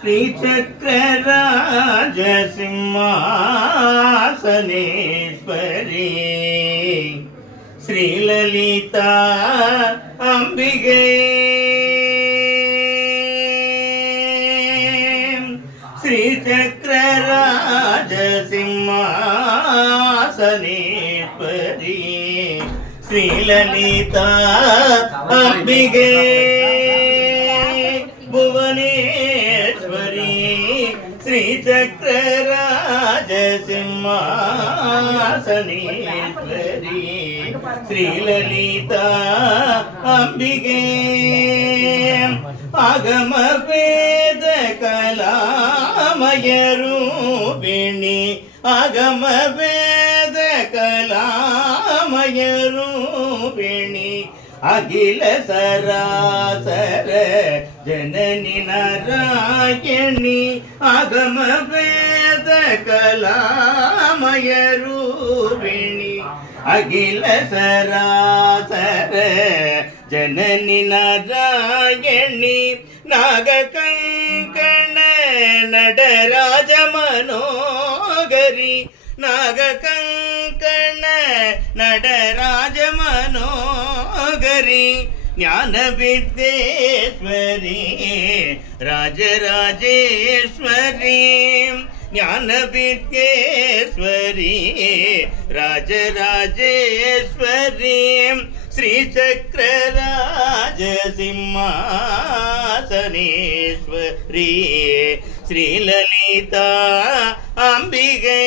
श्रीचक्रराजसिंहासनेश्वरी श्रीललिता अम्बिके श्रीचक्रराजसिंहासनेश्वरी श्रीललिता अम्बिके भुवनेश्वरी ஸ்ரீ சக்கரராஜ சிம்மாசனீஸ்வரி ஸ்ரீலலிதா அம்பிகே. அகம வேத கலாமயரூபிணி அகம வேத கலாமயரூபிணி அகில சராசர ஜனனி நாராயணி அகம வேத கலாமய ரூபிணி அகில சராசர ஜனனி நாராயணி நாககங்கண நடராஜ மனோகரி நாககங்கண நடராஜ மனோகரி ज्ञानविद्येश्वरी राजराजेश्वरी ज्ञानविद्येश्वरी राजराजेश्वरी श्रीचक्रराजसिंहासनेश्वरी श्रीललिता अम्बिके।